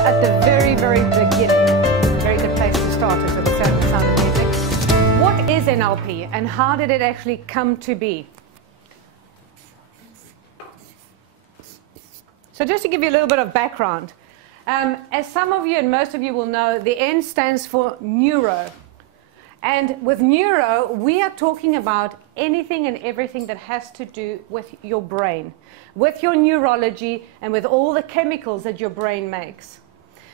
at the very, very beginning. Very good place to start is with the sound of music. What is NLP and how did it actually come to be? So just to give you a little bit of background, as some of you and most of you will know, the N stands for neuro. And with neuro, we are talking about anything and everything that has to do with your brain, with your neurology, and with all the chemicals that your brain makes.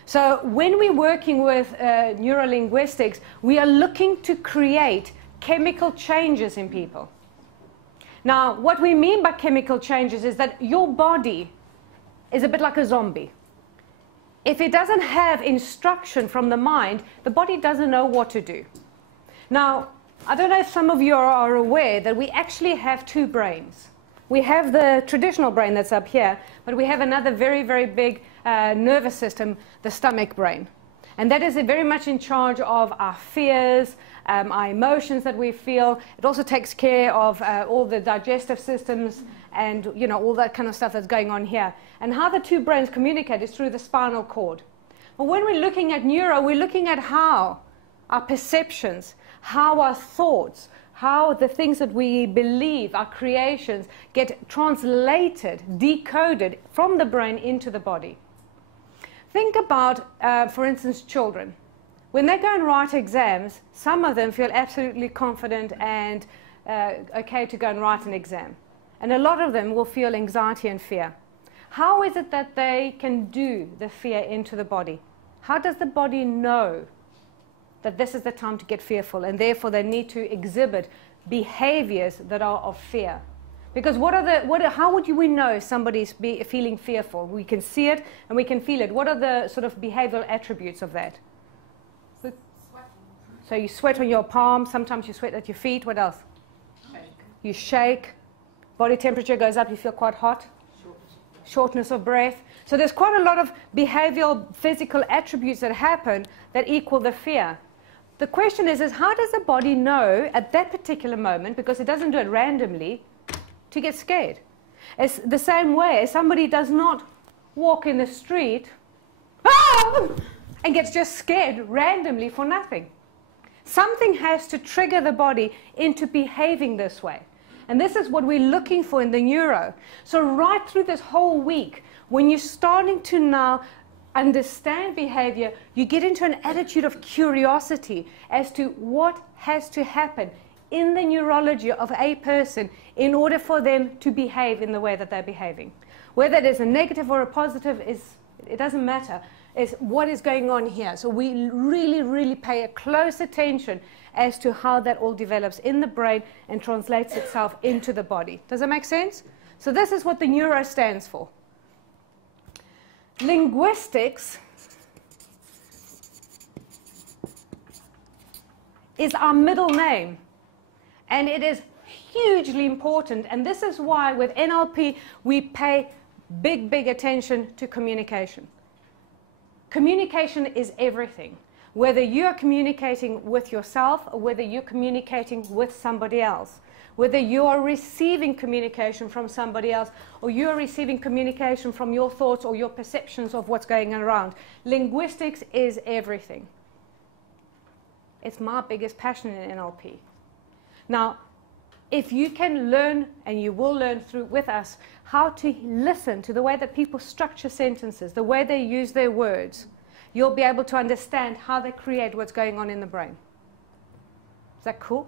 So when we're working with neuro-linguistics, we are looking to create chemical changes in people. Now, what we mean by chemical changes is that your body is a bit like a zombie. If it doesn't have instruction from the mind, the body doesn't know what to do. Now, I don't know if some of you are aware that we actually have two brains. We have the traditional brain that's up here, but we have another very, very big nervous system, the stomach brain. And that is very much in charge of our fears, our emotions that we feel. It also takes care of all the digestive systems and all that kind of stuff that's going on here. And how the two brains communicate is through the spinal cord. But when we're looking at neuro, we're looking at how our perceptions, how our thoughts, how the things that we believe, our creations, get translated, decoded from the brain into the body. Think about, for instance, children. When they go and write exams, some of them feel absolutely confident and okay to go and write an exam. And a lot of them will feel anxiety and fear. How is it that they can do the fear into the body? How does the body know that this is the time to get fearful, and therefore they need to exhibit behaviors that are of fear? Because how would we know somebody's feeling fearful? We can see it and we can feel it. What are the sort of behavioral attributes of that? So you sweat on your palms, sometimes you sweat at your feet. What else? Shake. You shake, body temperature goes up, you feel quite hot. Shortness of breath. So there's quite a lot of behavioral, physical attributes that happen that equal the fear. The question is how does the body know at that particular moment, because it doesn't do it randomly, to get scared? It's the same way as somebody does not walk in the street and gets just scared randomly for nothing. Something has to trigger the body into behaving this way. And this is what we're looking for in the neuro. So right through this whole week, when you're starting to now understand behavior, you get into an attitude of curiosity as to what has to happen in the neurology of a person in order for them to behave in the way that they're behaving. Whether it is a negative or a positive, it doesn't matter. It's what is going on here. So we really, really pay a close attention as to how that all develops in the brain and translates itself into the body. Does that make sense? So this is what the neuro stands for. Linguistics is our middle name, and it is hugely important, and this is why with NLP we pay big, big attention to communication. Communication is everything. Whether you are communicating with yourself or whether you're communicating with somebody else, whether you are receiving communication from somebody else or you are receiving communication from your thoughts or your perceptions of what's going on around. Linguistics is everything. It's my biggest passion in NLP. Now, if you can learn, and you will learn with us, how to listen to the way that people structure sentences, the way they use their words, you'll be able to understand how they create what's going on in the brain. Is that cool?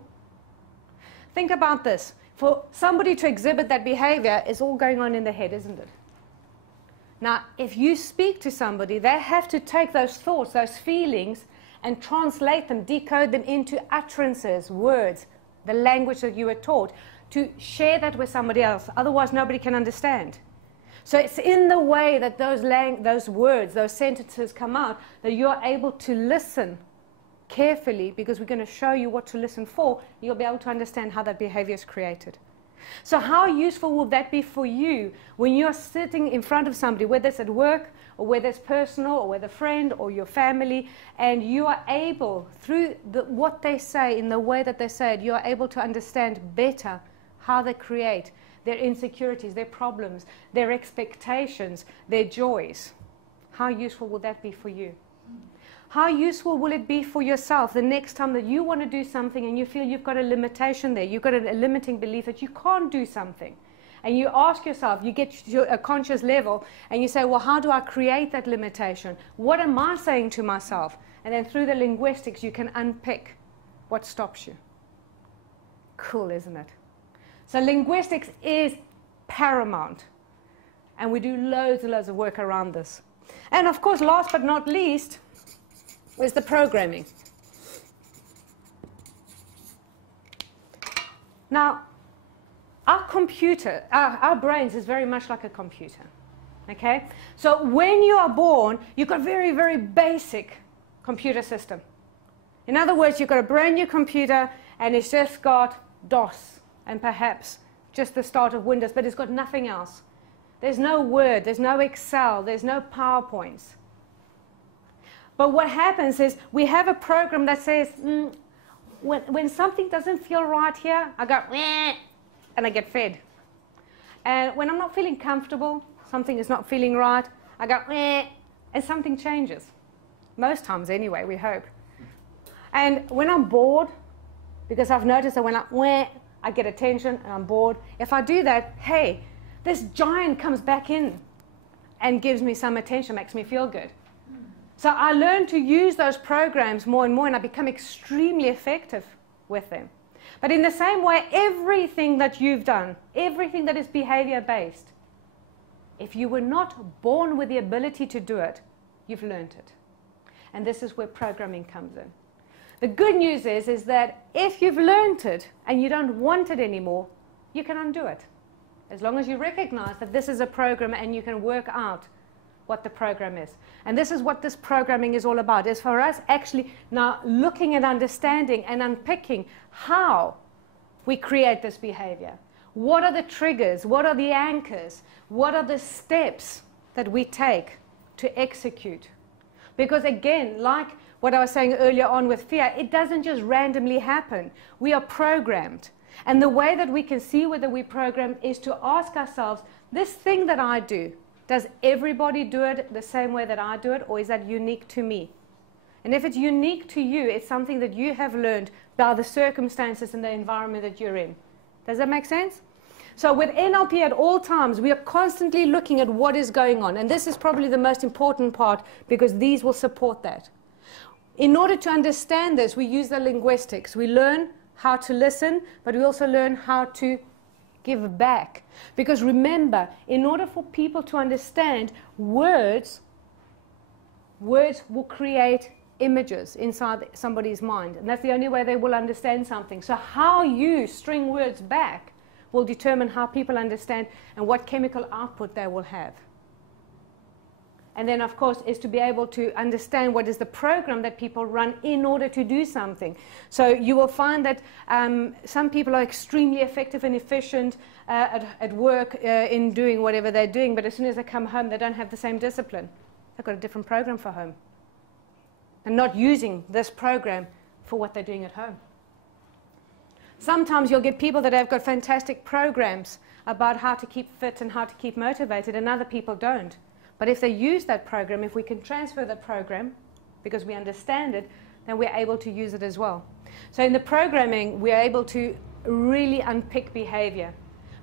Think about this. For somebody to exhibit that behavior, it's all going on in the head, isn't it? Now, if you speak to somebody, they have to take those thoughts, those feelings, and translate them, decode them into utterances, words, the language that you were taught, to share that with somebody else. Otherwise, nobody can understand. So it's in the way that those words, those sentences come out, that you're able to listen carefully, because we're going to show you what to listen for. You'll be able to understand how that behavior is created. So how useful will that be for you when you're sitting in front of somebody, whether it's at work or whether it's personal or with a friend or your family, and you are able, through what they say, in the way that they say it, you are able to understand better how they create their insecurities, their problems, their expectations, their joys. how useful will that be for you? How useful will it be for yourself the next time that you want to do something and you feel you've got a limitation there, you've got a limiting belief that you can't do something? And you ask yourself, you get to a conscious level, and you say, well, how do I create that limitation? What am I saying to myself? And then through the linguistics, you can unpick what stops you. Cool, isn't it? So linguistics is paramount. And we do loads and loads of work around this. And of course, last but not least, is the programming. Now, our computer, our brains is very much like a computer. Okay? So when you are born, you've got a very, very basic computer system. In other words, you've got a brand new computer and it's just got DOS and perhaps just the start of Windows, but it's got nothing else. There's no Word, there's no Excel, there's no PowerPoints. But what happens is we have a program that says, when something doesn't feel right here, I go, meh, and I get fed. And when I'm not feeling comfortable, something is not feeling right, I go, meh, and something changes. Most times anyway, we hope. And when I'm bored, because I've noticed that when I get attention and I'm bored, if I do that, hey, this giant comes back in and gives me some attention, makes me feel good. So I learn to use those programs more and more, and I become extremely effective with them. But in the same way, everything that you've done, everything that is behavior-based, if you were not born with the ability to do it, you've learned it. And this is where programming comes in. The good news is that if you've learned it and you don't want it anymore, you can undo it. As long as you recognize that this is a program and you can work out what the program is. And this is what this programming is all about, is for us actually now looking at understanding and unpicking how we create this behavior. What are the triggers? What are the anchors? What are the steps that we take to execute? Because again, like what I was saying earlier on with fear, it doesn't just randomly happen. We are programmed. And the way that we can see whether we're programmed is to ask ourselves, this thing that I do, does everybody do it the same way that I do it, or is that unique to me? And if it's unique to you, it's something that you have learned by the circumstances and the environment that you're in. Does that make sense? So with NLP at all times, we are constantly looking at what is going on. And this is probably the most important part, because these will support that. In order to understand this, we use the linguistics. We learn how to listen, but we also learn how to give back. Because remember, in order for people to understand, words will create images inside somebody's mind. And that's the only way they will understand something. So how you string words back will determine how people understand and what chemical output they will have. And then, of course, is to be able to understand what is the program that people run in order to do something. So you will find that some people are extremely effective and efficient at work in doing whatever they're doing, but as soon as they come home, they don't have the same discipline. They've got a different program for home. And not using this program for what they're doing at home. Sometimes you'll get people that have got fantastic programs about how to keep fit and how to keep motivated, and other people don't. But if they use that program, if we can transfer the program, because we understand it, then we're able to use it as well. So in the programming, we're able to really unpick behavior.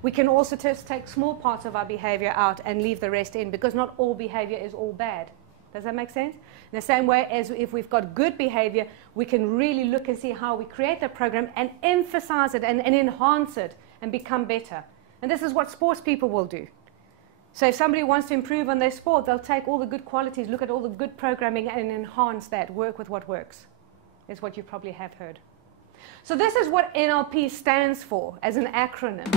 We can also just take small parts of our behavior out and leave the rest in, because not all behavior is all bad. Does that make sense? In the same way as if we've got good behavior, we can really look and see how we create that program and emphasize it and enhance it and become better. And this is what sports people will do. So if somebody wants to improve on their sport, they'll take all the good qualities, look at all the good programming and enhance that, work with what works, is what you probably have heard. So this is what NLP stands for as an acronym.